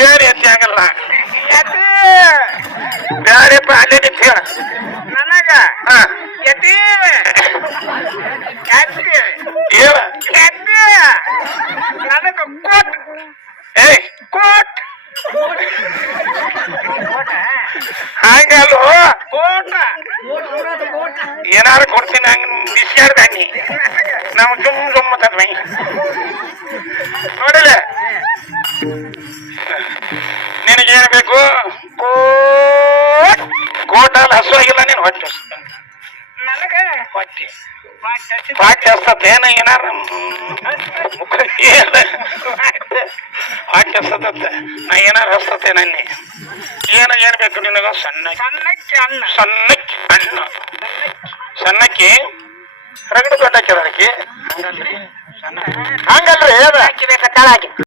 ಏನ್ ಎತ್ತಿ ಆಗಲ್ಲ ಬ್ಯಾರೆಪ್ಪ ಅಲ್ಲೇ ನಿಂತ ನನಗ ಯತಿ ಹೇಳ ನನಗ ಕೋಟ್ ಏಯ್ ಕೋಟ್ ಹಂಗಲ್ಲೋ ಕೋಟ ಏನಾರು ಕೊಡ್ತೀನಿ ಹಂಗ ಬಿಸಿಯಾಡ್ದಂಗಿ ನಾವು ಜುಮ್ ತದ್ಮೈ ನೋಡಿಲ್ಲ ನಿನಗೇನು ಬೇಕು ಕೋಟಲ್ಲಿ ಹಸುವಾಗಿಲ್ಲ ನೀನು ಹೊಟ್ಟೆ ನನಗ ಹೊಟ್ಟೆ ಹೊಟ್ಟೆ ಹಸ್ತೇನ ಏನಾರ ಹೊಟ್ಟೆ ಹಸ್ತತ್ತೆ ನಾ ಏನಾರು ಹಸ್ತತೆ ನಲ್ಲಿ ಏನ್ ಬೇಕು ನಿನಗ ಸಣ್ಣಕ್ಕೆ ಅನ್ನ ಸಣ್ಣಕ್ಕಿ ಅಣ್ಣ ಸಣ್ಣಕ್ಕಿ ರಗಡ ದೊಡ್ಡ ಹಾಕಿದ ಅದಕ್ಕೆ ಹಂಗಲ್ರಿ ಹಾಕಿ ಬೇಕಾ ತಳಾಗಿ